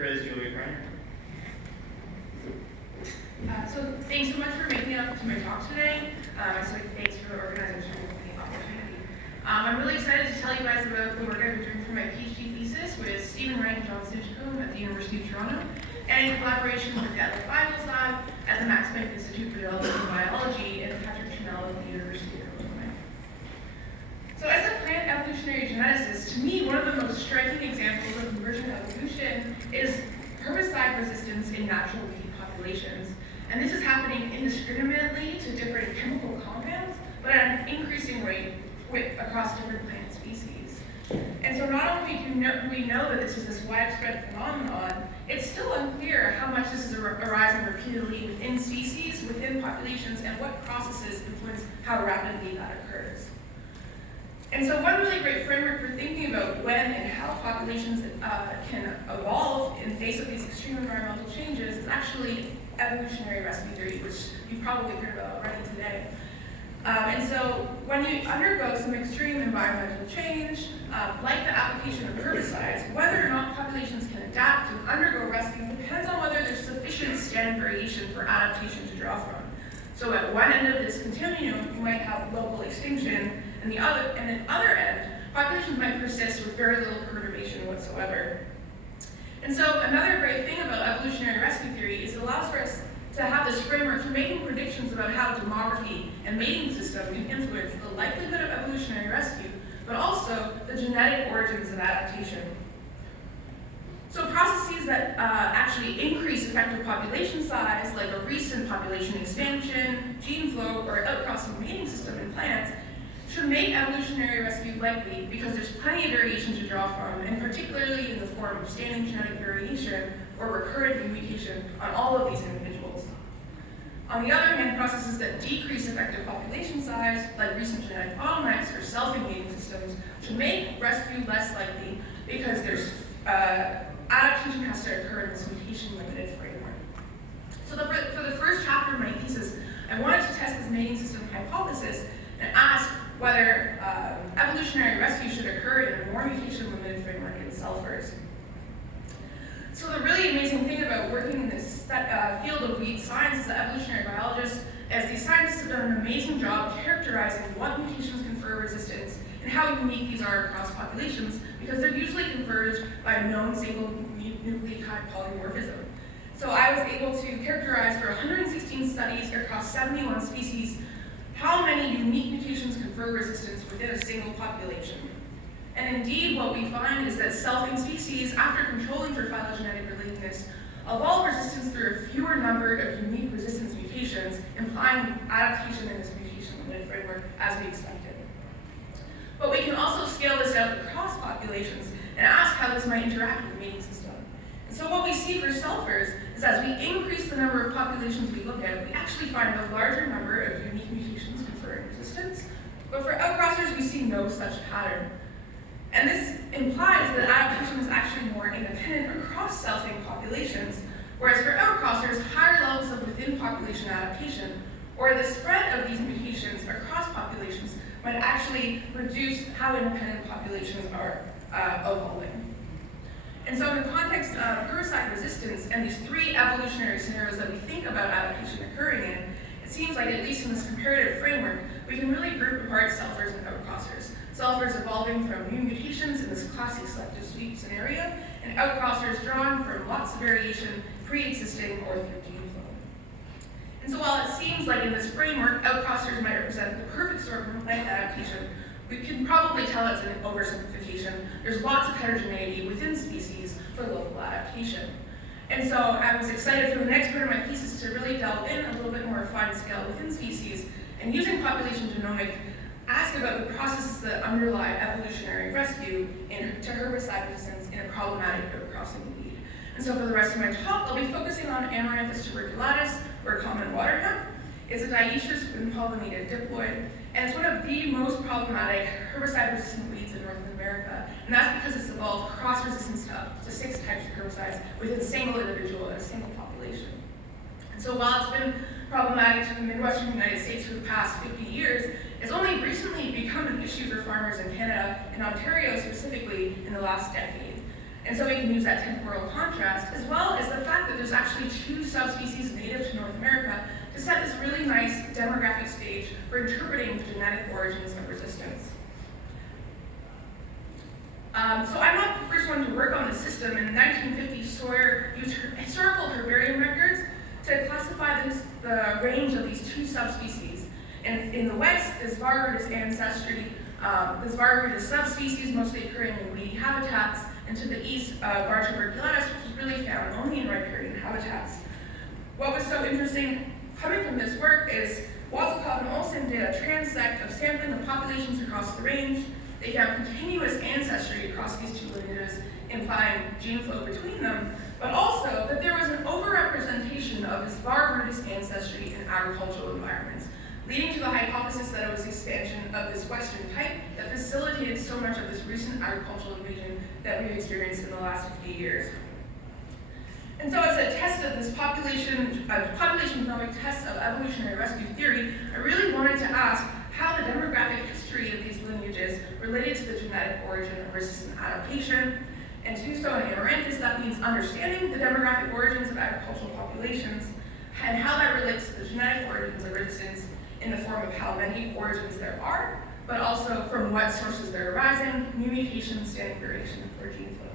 Kreiner. So thanks so much for making it up to my talk today. So thanks for the organization and the opportunity. I'm really excited to tell you guys about the work I've been doing for my PhD thesis with Stephen Wright and John Stinchcombe at the University of Toronto, and in collaboration with the Atlas Bios Lab at the Max Planck Institute for Developmental Biology and Patrick Chanel at the University of Illinois. So as a plant evolutionary geneticist, to me, one of the most striking examples of emergent evolution is herbicide resistance in natural weed populations. And this is happening indiscriminately to different chemical compounds, but at an increasing rate across different plant species. And so not only do we know that this is this widespread phenomenon, it's still unclear how much this is arising repeatedly within species, within populations, and what processes influence how rapidly that occurs. And so one really great framework for thinking about when and how populations can evolve in face of these extreme environmental changes is actually evolutionary rescue theory, which you've probably heard about already today. And so when you undergo some extreme environmental change, like the application of herbicides, whether or not populations can adapt and undergo rescue depends on whether there's sufficient standard variation for adaptation to draw from. So at one end of this continuum, you might have local extinction, and at the other end, populations might persist with very little perturbation whatsoever. And so another great thing about evolutionary rescue theory is it allows for us to have this framework for making predictions about how demography and mating system can influence the likelihood of evolutionary rescue, but also the genetic origins of adaptation. So processes that actually increase effective population size, like a recent population expansion, gene flow, or outcrossing mating system in plants, should make evolutionary rescue likely because there's plenty of variation to draw from, and particularly in the form of standing genetic variation or recurrent mutation on all of these individuals. On the other hand, processes that decrease effective population size, like recent genetic bottlenecks or self-mating systems, should make rescue less likely because there's adaptation has to occur in this mutation-limited framework. So for the first chapter of my thesis, I wanted to test this mating system hypothesis and ask whether evolutionary rescue should occur in a more mutation-limited framework in sulfurs. So the really amazing thing about working in this field of weed science as an evolutionary biologist is these scientists have done an amazing job characterizing what mutations confer resistance and how unique these are across populations, because they're usually conferred by a known single nucleotide polymorphism. So I was able to characterize for 116 studies across 71 species how many unique mutations confer resistance within a single population. And indeed, what we find is that selfing species, after controlling for phylogenetic relatedness, evolve resistance through a fewer number of unique resistance mutations, implying adaptation in this mutation-limited framework as we expected. But we can also scale this out across populations and ask how this might interact with the mating system. And so what we see for sulfurs is as we increase the number of populations we look at, we actually find a larger number of unique mutations conferring resistance. But for outcrossers, we see no such pattern. And this implies that adaptation is actually more independent across selfing populations, whereas for outcrossers, higher levels of within-population adaptation, or the spread of these mutations across populations, might actually reduce how independent populations are evolving. And so in the context of herbicide resistance and these three evolutionary scenarios that we think about adaptation occurring in, it seems like, at least in this comparative framework, we can really group apart sulfurs and outcrossers. Sulfurs evolving from new mutations in this classic selective sweep scenario, and outcrossers drawn from lots of variation, pre-existing or through gene flow. And so while it seems like in this framework, outcrossers might represent the perfect sort of plant adaptation, we can probably tell it's an oversimplification. There's lots of heterogeneity within species for local adaptation. And so I was excited for the next part of my thesis to really delve in a little bit more fine scale within species, and using population genomics, ask about the processes that underlie evolutionary rescue to herbicide resistance in a problematic outcrossing weed. And so for the rest of my talk, I'll be focusing on Amaranthus tuberculatus, or common water hemp. It's a dioecious wind-pollinated diploid, and it's one of the most problematic herbicide-resistant weeds in North America, and that's because it's evolved cross-resistance to up to 6 types of herbicides within a single individual in a single population. And so while it's been problematic to the Midwestern United States for the past 50 years, it's only recently become an issue for farmers in Canada and Ontario specifically in the last decade. And so we can use that temporal contrast, as well as the fact that there's actually 2 subspecies native to North America, to set this really nice demographic stage for interpreting the genetic origins of resistance. So I'm not the first one to work on this system. In the 1950s, Sawyer used historical herbarium records to classify the range of these 2 subspecies. And in the west, this Varrotus ancestry, this Varrotus subspecies mostly occurring in weedy habitats, and to the east, Var tuberculatus, which is really found only in riparian habitats. What was so interesting coming from this work is Wazelkopf and Olsen did a transect of sampling the populations across the range. They found continuous ancestry across these 2 lineages, implying gene flow between them, but also that there was an overrepresentation of this Varrotus ancestry in agricultural environments, leading to the hypothesis that it was expansion of this western type that facilitated so much of this recent agricultural invasion that we've experienced in the last 50 years. And so as a test of this population genomic test of evolutionary rescue theory, I really wanted to ask how the demographic history of these lineages related to the genetic origin of resistant adaptation. And to do so in Amaranthus, that means understanding the demographic origins of agricultural populations and how that relates to the genetic origins of resistance in the form of how many origins there are, but also from what sources they're arising, new mutations, standing variation, or gene flow.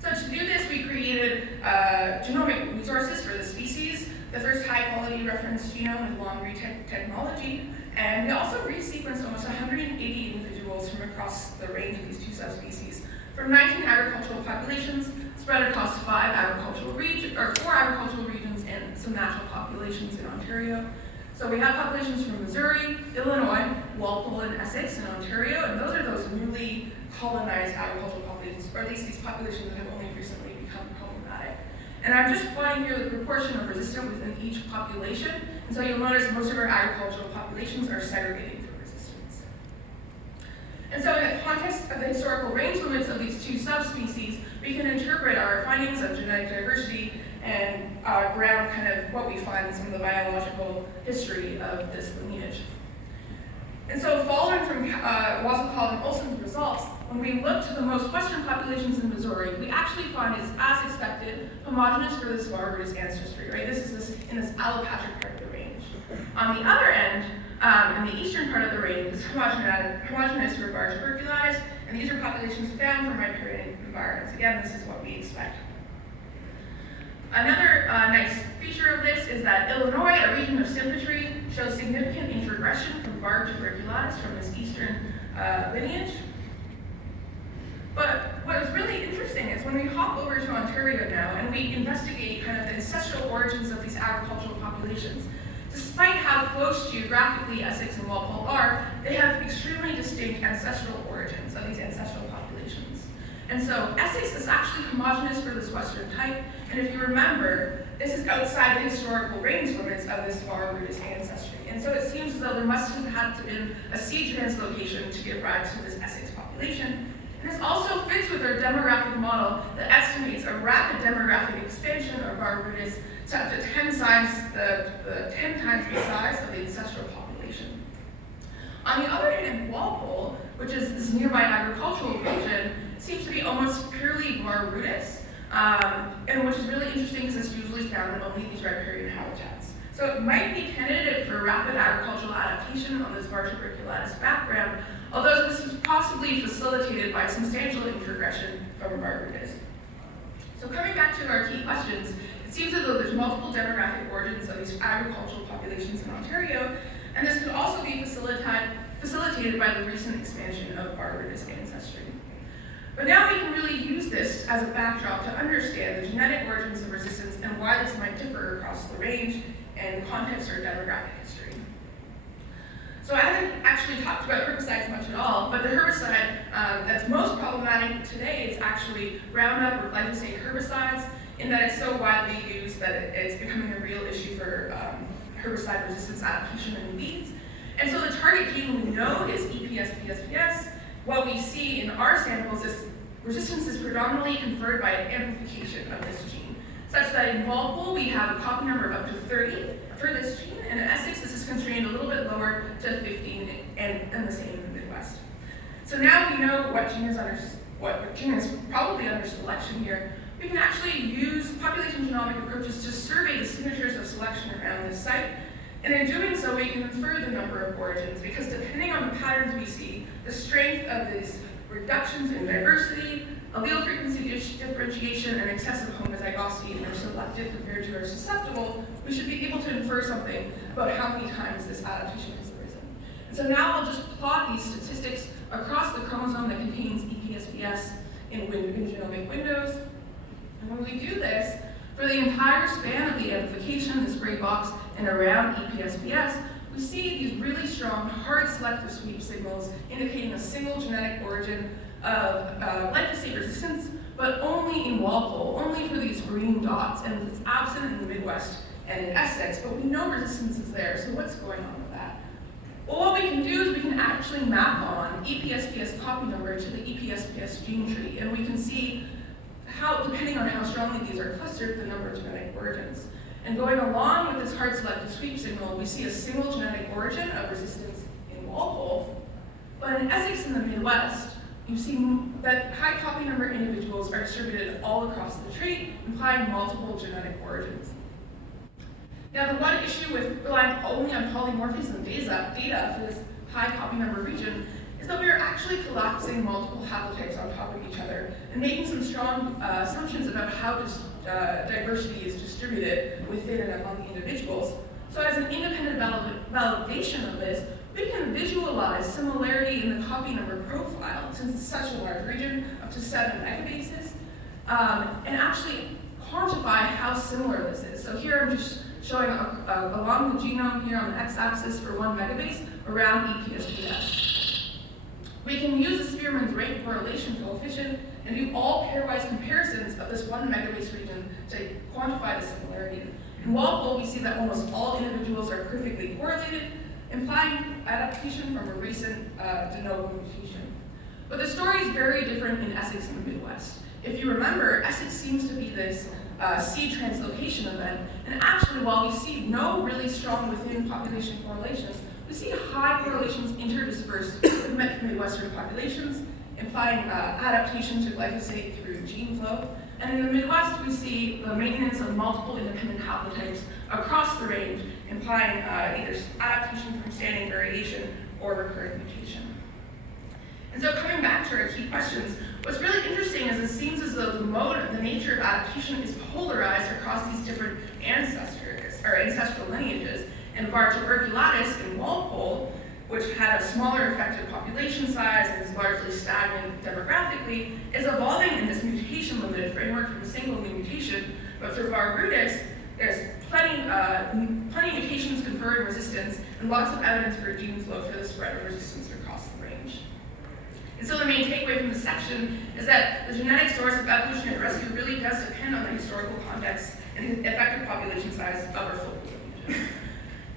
So to do this, we created genomic resources for the species, the first high-quality reference genome with long-read technology, and we also resequenced almost 180 individuals from across the range of these 2 subspecies, from 19 agricultural populations spread across 4 agricultural regions and some natural populations in Ontario. So we have populations from Missouri, Illinois, Walpole, and Essex in Ontario, and those are those newly colonized agricultural populations, or at least these populations that have only recently become problematic. And I'm just plotting here the proportion of resistant within each population, and so you'll notice most of our agricultural populations are segregating for resistance. And so in the context of the historical range limits of these 2 subspecies, we can interpret our findings of genetic diversity and ground kind of what we find in some of the biological history of this lineage. And so following from Wazelkopf and Olsen's results, when we look to the most western populations in Missouri, we actually find it's, as expected, homogeneous for this Varrotus ancestry, right? This is in this allopatric part of the range. On the other end, in the eastern part of the range, it's homogeneous for Var tuberculatus, and these are populations found from riparian environments. Again, this is what we expect. Another nice feature of this is that Illinois, a region of symmetry, shows significant introgression from Var tuberculatus from this eastern lineage. But what is really interesting is when we hop over to Ontario now and we investigate kind of the ancestral origins of these agricultural populations, despite how close geographically Essex and Walpole are, they have extremely distinct ancestral origins of these ancestral populations. And so Essex is actually homogeneous for this western type, and if you remember, this is outside the historical range limits of this Varrotus ancestry. And so it seems as though there must have had to been a seed translocation to give rise to this Essex population. And this also fits with our demographic model that estimates a rapid demographic expansion of Varrotus to up to 10 times the size of the ancestral population. On the other hand, Walpole, which is this nearby agricultural region, seems to be almost purely Varrotus, and which is really interesting because it's usually found in only these riparian habitats. So it might be candidate for rapid agricultural adaptation on this Var tuberculatus background, although this is possibly facilitated by substantial introgression from Varrotus. So coming back to our key questions, it seems as though there's multiple demographic origins of these agricultural populations in Ontario, and this could also be facilitated by the recent expansion of Varrotus ancestry. But now we can really use this as a backdrop to understand the genetic origins of resistance and why this might differ across the range and the context or demographic history. So I haven't actually talked about herbicides much at all, but the herbicide that's most problematic today is actually Roundup or glyphosate herbicides, in that it's so widely used that it's becoming a real issue for herbicide resistance adaptation in weeds. And so the target gene we know is EPS-PSPS. What we see in our samples is resistance is predominantly conferred by an amplification of this gene, such that in Walpole we have a copy number of up to 30 for this gene, and in Essex this is constrained a little bit lower to 15, and the same in the Midwest. So now we know what gene is what gene is probably under selection here, we can actually use population genomic approaches to survey the signatures of selection around this site. And in doing so, we can infer the number of origins, because depending on the patterns we see, the strength of these reductions in diversity, allele frequency differentiation, and excessive homozygosity in our selected compared to our susceptible, we should be able to infer something about how many times this adaptation has arisen. And so now I'll just plot these statistics across the chromosome that contains EPSPS in genomic windows. And when we do this, for the entire span of the amplification, this gray box, and around EPSPS, we see these really strong, hard selective sweep signals indicating a single genetic origin of glyphosate resistance, but only in Walpole, only for these green dots, and it's absent in the Midwest and in Essex, but we know resistance is there, so what's going on with that? Well, what we can do is we can actually map on EPSPS copy number to the EPSPS gene tree, and we can see how, depending on how strongly these are clustered, the number of genetic origins. And going along with this hard selective sweep signal, we see a single genetic origin of resistance in Walpole, but in Essex and the Midwest, you see that high copy number individuals are distributed all across the trait, implying multiple genetic origins. Now, the one issue with relying only on polymorphism data for this high copy number region is that we are actually collapsing multiple haplotypes on top of each other and making some strong assumptions about how this diversity is distributed within and among individuals. So as an independent validation of this, we can visualize similarity in the copy number profile, since it's such a large region, up to 7 megabases, and actually quantify how similar this is. So here I'm just showing along the genome here on the x-axis for 1 megabase around EPSPS. We can use the Spearman's rate correlation coefficient and do all pairwise comparisons of this 1 megabase region to quantify the similarity. In Walpole, we see that almost all individuals are perfectly correlated, implying adaptation from a recent de novo mutation. But the story is very different in Essex and the Midwest. If you remember, Essex seems to be this seed translocation event, and actually, while we see no really strong within population correlations, we see high correlations interdispersed with Midwestern populations, implying adaptation to glyphosate through gene flow. And in the Midwest, we see the maintenance of multiple independent haplotypes across the range, implying either adaptation from standing variation or recurrent mutation. And so coming back to our key questions, what's really interesting is it seems as though the nature of adaptation is polarized across these different ancestral lineages. And var tuberculatus in Walpole, which had a smaller effective population size and is largely stagnant demographically, is evolving in this mutation-limited framework from a single new mutation. But for var rudis, there's plenty mutations conferring resistance and lots of evidence for gene flow for the spread of resistance across the range. And so the main takeaway from this section is that the genetic source of evolutionary rescue really does depend on the historical context and effective population size of our focal region.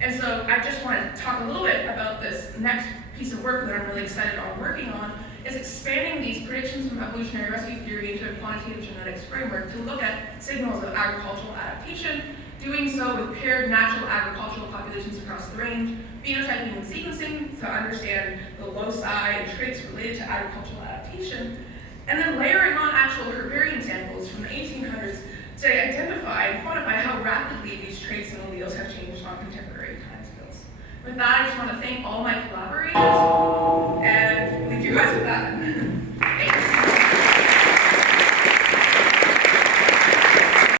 And so I just want to talk a little bit about this next piece of work that I'm really excited on working on, is expanding these predictions from evolutionary rescue theory into a quantitative genetics framework to look at signals of agricultural adaptation, doing so with paired natural agricultural populations across the range, phenotyping and sequencing to understand the loci and traits related to agricultural adaptation, and then layering on actual herbarium samples from the 1800s to identify and quantify how rapidly these traits and alleles have changed on contemporary timescales. With that, I just want to thank all my collaborators and leave you guys with that.